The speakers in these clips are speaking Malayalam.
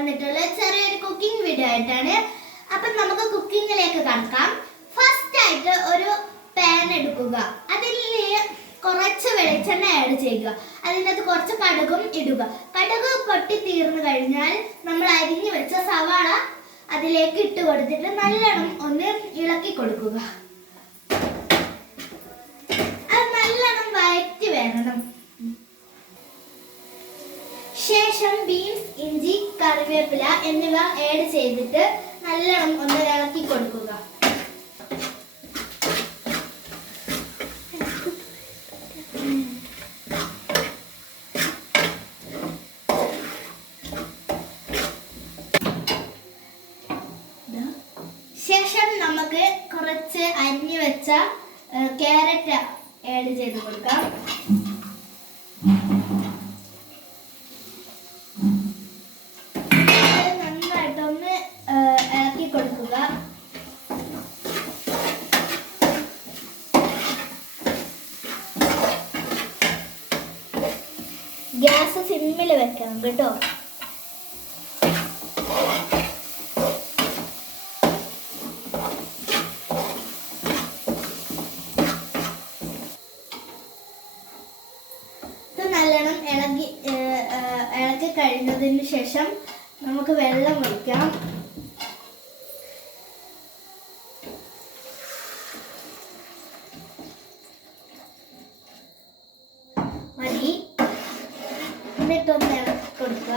വന്നിട്ടുള്ള ചെറിയൊരു കുക്കിംഗ് വീഡിയോ ആയിട്ടാണ്. അപ്പം നമുക്ക് കുക്കിങ്ങിലേക്ക് കടക്കാം. ഫസ്റ്റ് ആയിട്ട് ഒരു പാൻ എടുക്കുക, അതിൽ കുറച്ച് വെളിച്ചെണ്ണ ആഡ് ചെയ്യുക, അതിനകത്ത് കുറച്ച് കടുകും ഇടുക. കടുക് പൊട്ടി തീർന്നു കഴിഞ്ഞാൽ നമ്മൾ അരിഞ്ഞു വെച്ച സവാള അതിലേക്ക് ഇട്ട് കൊടുത്തിട്ട് നല്ലോണം ഒന്ന് ഇളക്കി കൊടുക്കുക. അത് നല്ലോണം വഴറ്റി വരണം. ശേഷം ബീൻസ്, ഇഞ്ചി, കറിവേപ്പില എന്നിവ ആഡ് ചെയ്തിട്ട് നല്ലോണം ഒന്ന് ഇളക്കി കൊടുക്കുക. ശേഷം നമുക്ക് കുറച്ച് അരിഞ്ഞു വെച്ച ക്യാരറ്റ് ആഡ് ചെയ്ത് കൊടുക്കാം. നന്നായിട്ടൊന്ന് ഇളക്കി കൊടുക്കുക. ഗ്യാസ് സിമ്മിൽ വെക്കണം കേട്ടോ. നല്ലോണം ഇളക്കി കഴിഞ്ഞതിന് ശേഷം നമുക്ക് വെള്ളം ഒഴിക്കാം. മതി. എന്നിട്ടൊന്ന് ഇളക്കി കൊടുക്കുക.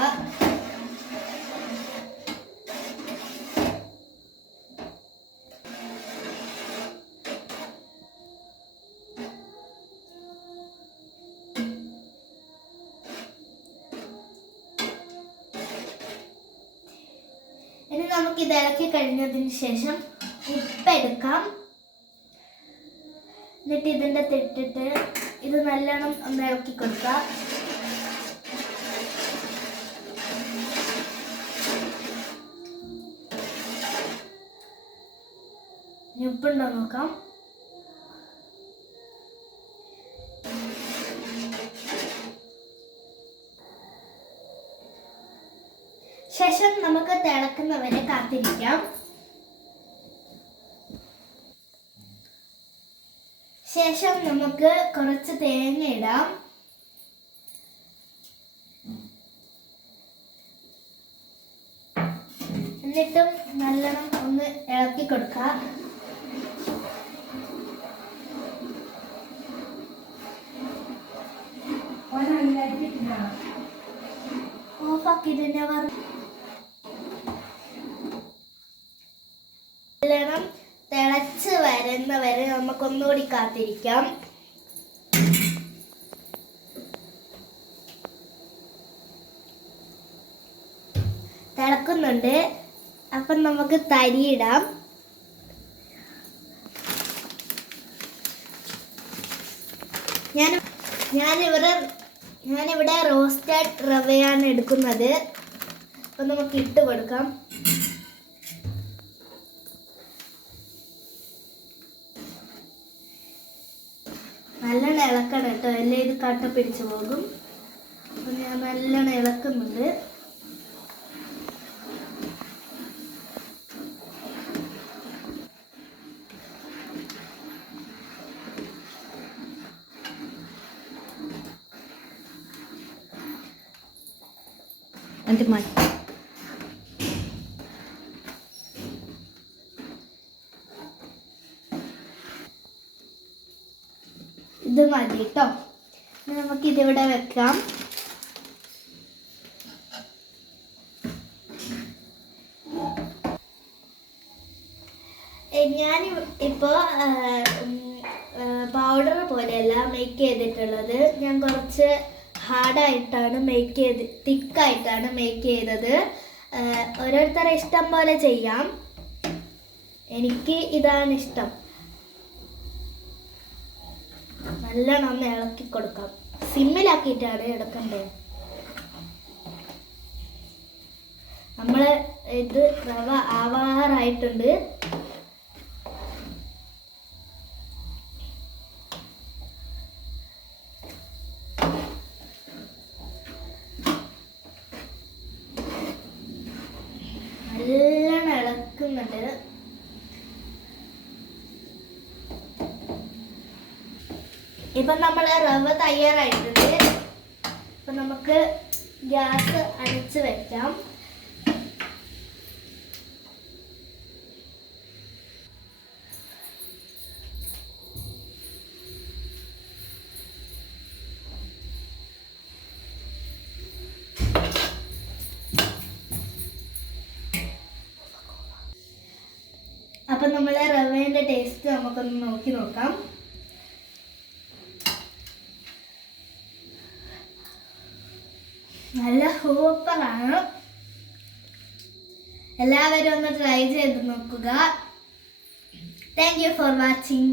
ഇനി നമുക്ക് ഇത് ഇളക്കി കഴിഞ്ഞതിന് ശേഷം ഉപ്പെടുക്കാം. എന്നിട്ട് ഇതിൻ്റെ ഇട്ടിട്ട് ഇത് നല്ലോണം ഒന്ന് ഇളക്കി കൊടുക്കുക. ഇനി ഉപ്പുണ്ടോ നോക്കാം. ശേഷം നമുക്ക് തിളക്കുന്നവരെ കാത്തിരിക്കാം. ശേഷം നമുക്ക് കുറച്ച് തേങ്ങ ഇടാം. എന്നിട്ടും നല്ലോണം ഒന്ന് ഇളക്കി കൊടുക്കുക. ഓഫാക്കിയിട്ട് നല്ലോണം തിളച്ച് വരുന്നവരെ നമുക്കൊന്നുകൂടി കാത്തിരിക്കാം. തിളക്കുന്നുണ്ട്. അപ്പം നമുക്ക് തരിയിടാം. ഞാനിവിടെ റോസ്റ്റഡ് റവയാണ് എടുക്കുന്നത്. അപ്പം നമുക്ക് ഇട്ട് കൊടുക്കാം. നല്ലോണം ഇളക്കണം കേട്ടോ, എല്ലാം ഇത് കട്ട പിടിച്ചു പോകും. അപ്പം ഞാൻ നല്ലോണം ഇളക്കുന്നുണ്ട്. ഇത് മതി കേട്ടോ. നമുക്കിതിവിടെ വെക്കാം. ഞാൻ ഇപ്പോൾ പൗഡർ പോലെയല്ല മേക്ക് ചെയ്തിട്ടുള്ളത്. ഞാൻ കുറച്ച് ഹാർഡായിട്ടാണ് തിക്കായിട്ടാണ് മേക്ക് ചെയ്തത്. ഓരോരുത്തരുടെ ഇഷ്ടം പോലെ ചെയ്യാം. എനിക്ക് ഇതാണ് ഇഷ്ടം. നല്ലോണം ഒന്ന് ഇളക്കി കൊടുക്കാം. സിമ്മിലാക്കിയിട്ടാണ് എടുക്കേണ്ടത്. നമ്മൾ ഇത് റവ ആവാറായിട്ടുണ്ട്. ഇപ്പം നമ്മൾ റവ തയ്യാറായിട്ടുണ്ട്. അപ്പം നമുക്ക് ഗ്യാസ് അടച്ച് വെക്കാം. അപ്പം നമ്മൾ റവേൻ്റെ ടേസ്റ്റ് നമുക്കൊന്ന് നോക്കി നോക്കാം. നല്ല സൂപ്പറാണ്. എല്ലാവരും ഒന്ന് ട്രൈ ചെയ്ത് നോക്കുക. Thank you for watching.